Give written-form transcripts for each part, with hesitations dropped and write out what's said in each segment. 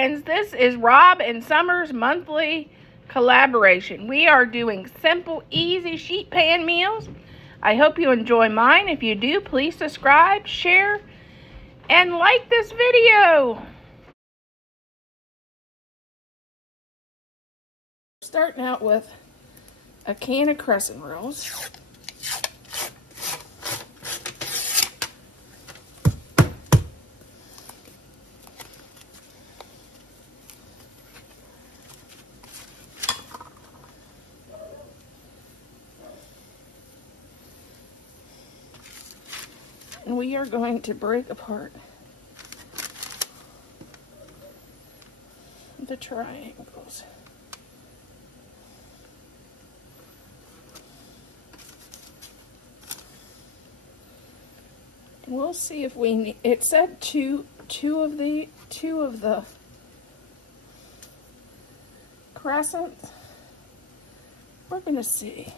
friends, this is Rob and Summer's monthly collaboration. We are doing simple, easy sheet pan meals. I hope you enjoy mine. If you do, please subscribe, share, and like this video. Starting out with a can of crescent rolls. And we are going to break apart the triangles. And we'll see if we need, it said two of the crescents. We're gonna see.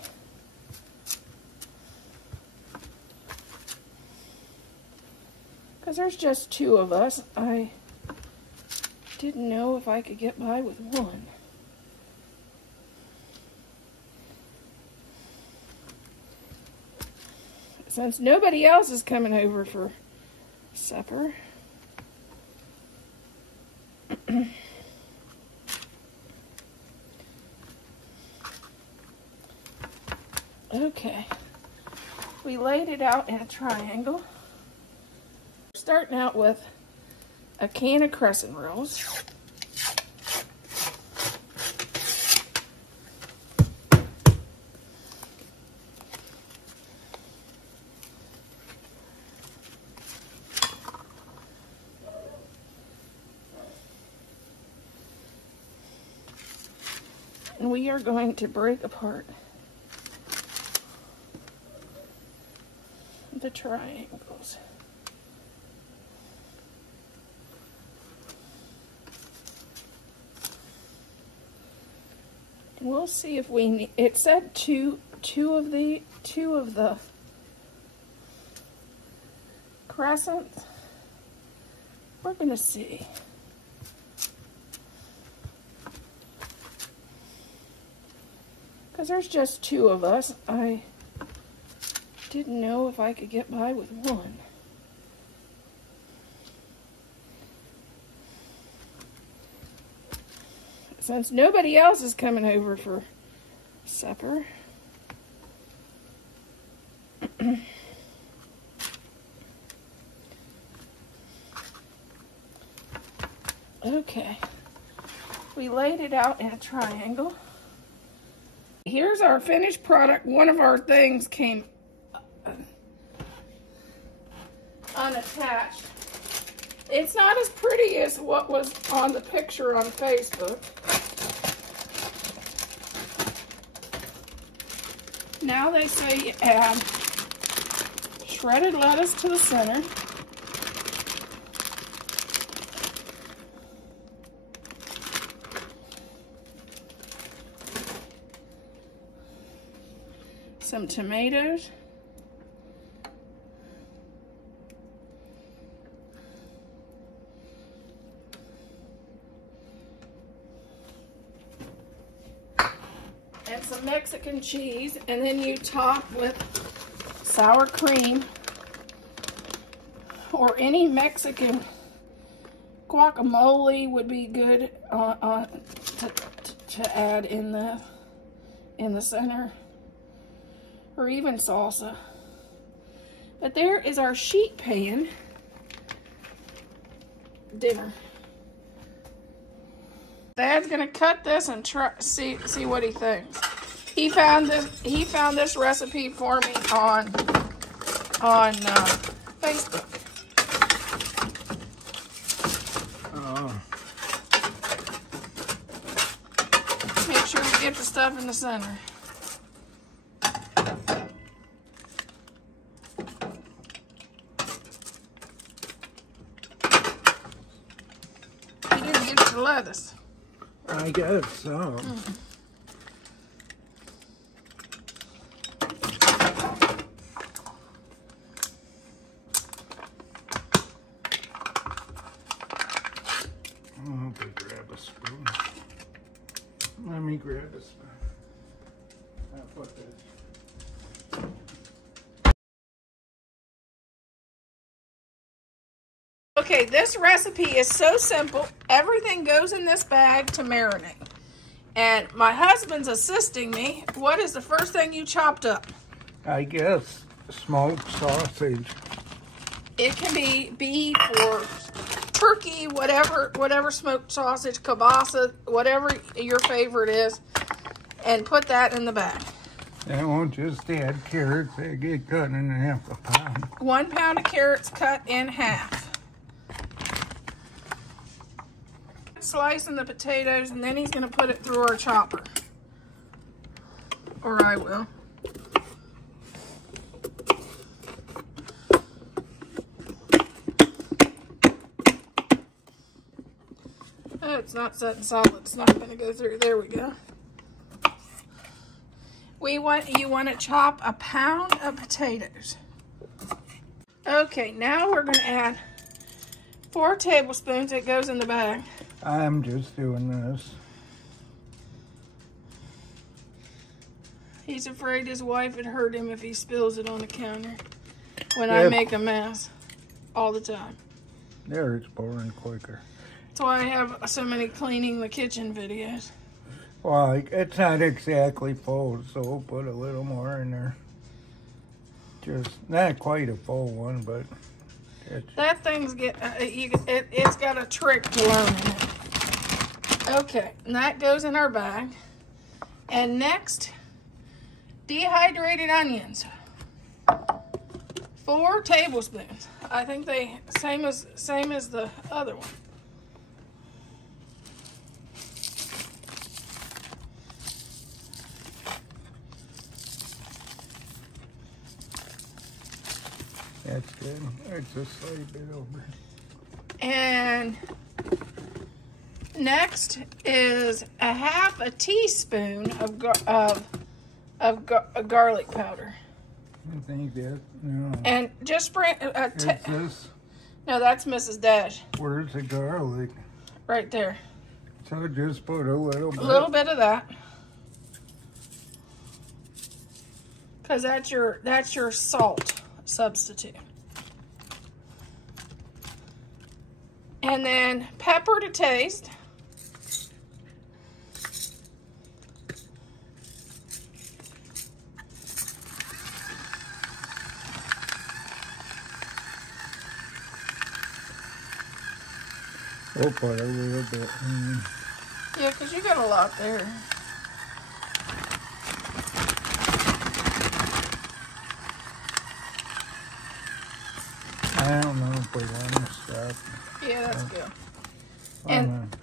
Because there's just two of us. I didn't know if I could get by with one. Since nobody else is coming over for supper. Okay. We laid it out in a triangle. Starting out with a can of crescent rolls. And we are going to break apart the triangles. We'll see if we need, it said two of the crescents. We're gonna see. Because there's just two of us. I didn't know if I could get by with one. Since nobody else is coming over for supper. Okay. We laid it out in a triangle. Here's our finished product. One of our things came unattached. It's not as pretty as what was on the picture on Facebook. Now they say you add shredded lettuce to the center. Some tomatoes. And some Mexican cheese, and then you top with sour cream or any Mexican guacamole would be good to add in the center, or even salsa. But there is our sheet pan dinner. Dad's gonna cut this and try see what he thinks. He found this recipe for me on Facebook. Oh. Make sure you get the stuff in the center. You didn't get the lettuce. I guess so. Oh, big grab this. I'll put this. Okay, this recipe is so simple. Everything goes in this bag to marinate. And my husband's assisting me. What is the first thing you chopped up? I guess smoked sausage. It can be beef or turkey, whatever smoked sausage, kielbasa, whatever your favorite is. And put that in the bag. I won't just add carrots. They get cut in half a pound. 1 pound of carrots cut in half. Slicing the potatoes, and then he's going to put it through our chopper. Or I will. Oh, it's not setting solid. It's not going to go through. There we go. You want to chop 1 pound of potatoes. Okay, now we're going to add 4 tablespoons. It goes in the bag. I'm just doing this. He's afraid his wife would hurt him if he spills it on the counter when I make a mess all the time. There, it's pouring quicker. That's why I have so many cleaning the kitchen videos. Well, it's not exactly full, so we'll put a little more in there. Just not quite a full one, but that thing's it's got a trick to learn in it. Okay, and that goes in our bag. And next, dehydrated onions. 4 tablespoons. I think they same as the other one. That's good. It's a slight bit over. And next is 1/2 teaspoon of garlic powder. I think that, no. And just spring. Is this? No, that's Mrs. Dash. Where's the garlic? Right there. So just put a little bit. A little bit of that. Because that's your salt substitute. And then pepper to taste. We'll put a little bit in. Yeah, because you got a lot there. I don't know if we want to stop. Yeah, that's good. And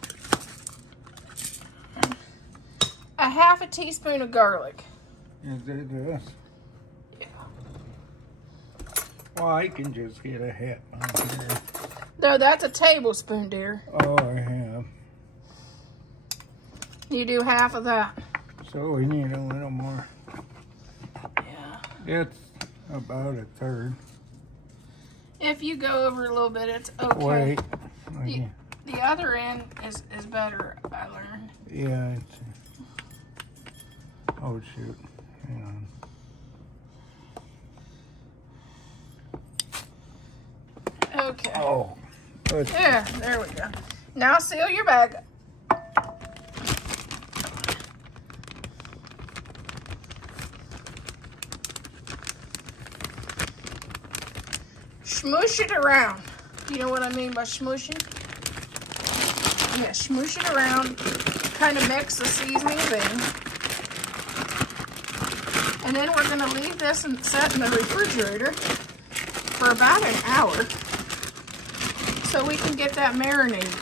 1/2 teaspoon of garlic. Is it this? Yeah. Well, I can just get a hat on here. No, that's a tablespoon, dear. Oh, I have. You do 1/2 of that. So we need a little more. Yeah. It's about 1/3. If you go over a little bit, it's okay. Wait. The other end is better, I learned. Yeah. Oh, shoot. Hang on. Okay. Oh. Yeah, there we go. Now seal your bag. Smoosh it around. You know what I mean by smooshing? Yeah, smoosh it around. Kind of mix the seasonings in. And then we're going to leave this and set in the refrigerator for about an hour so we can get that marinated.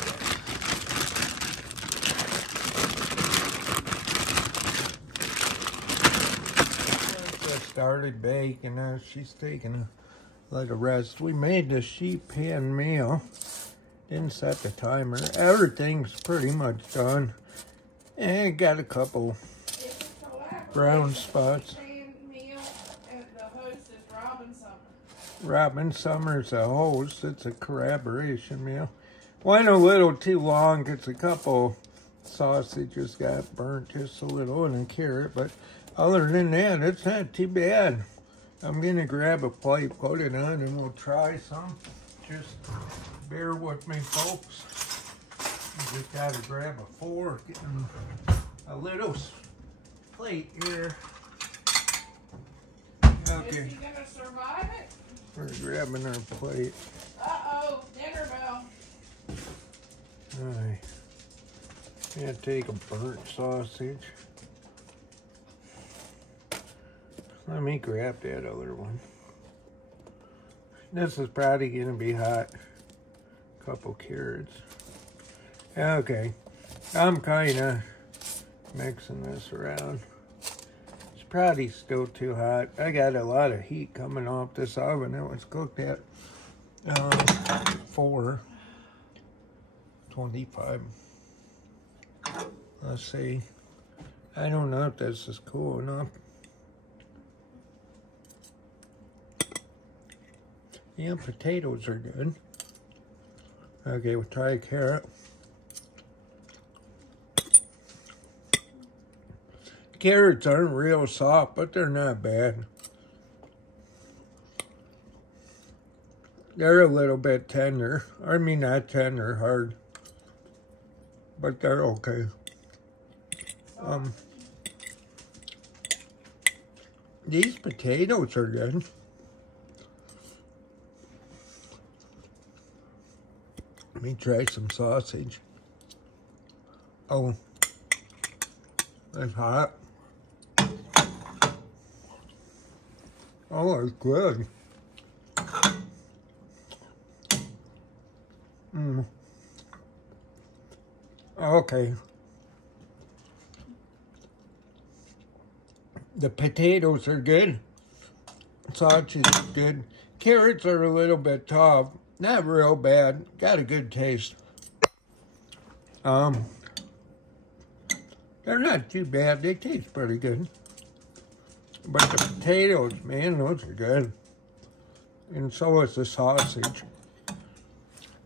I started baking. Now she's taking a rest. We made the sheet pan meal. Didn't set the timer. Everything's pretty much done. And got a couple brown spots. Robin Summers, the host. It's a collaboration meal. Went a little too long. It's a couple sausage just got burnt just a little, and a carrot, but other than that, it's not too bad. I'm gonna grab a plate, put it on, and we'll try some. Just bear with me, folks. You just gotta grab a fork and a little plate here. Okay. Is he gonna survive it? We're grabbing our plate. Uh-oh, dinner bell. Alright. Gonna take a burnt sausage. Let me grab that other one. This is probably gonna be hot. Couple carrots. Okay. I'm kinda mixing this around. It's probably still too hot. I got a lot of heat coming off this oven. It was cooked at 425. Let's see. I don't know if this is cool enough. Yeah, potatoes are good. Okay, we'll try a carrot. Carrots aren't real soft, but they're not bad. They're a little bit tender. I mean, not tender, hard. But they're okay. These potatoes are good. Let me try some sausage. Oh, that's hot. Oh, it's good. Okay. The potatoes are good. Sausage is good. Carrots are a little bit tough. Not real bad. Got a good taste. They're not too bad. They taste pretty good. But the potatoes, man, those are good. And so is the sausage.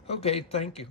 Okay, thank you.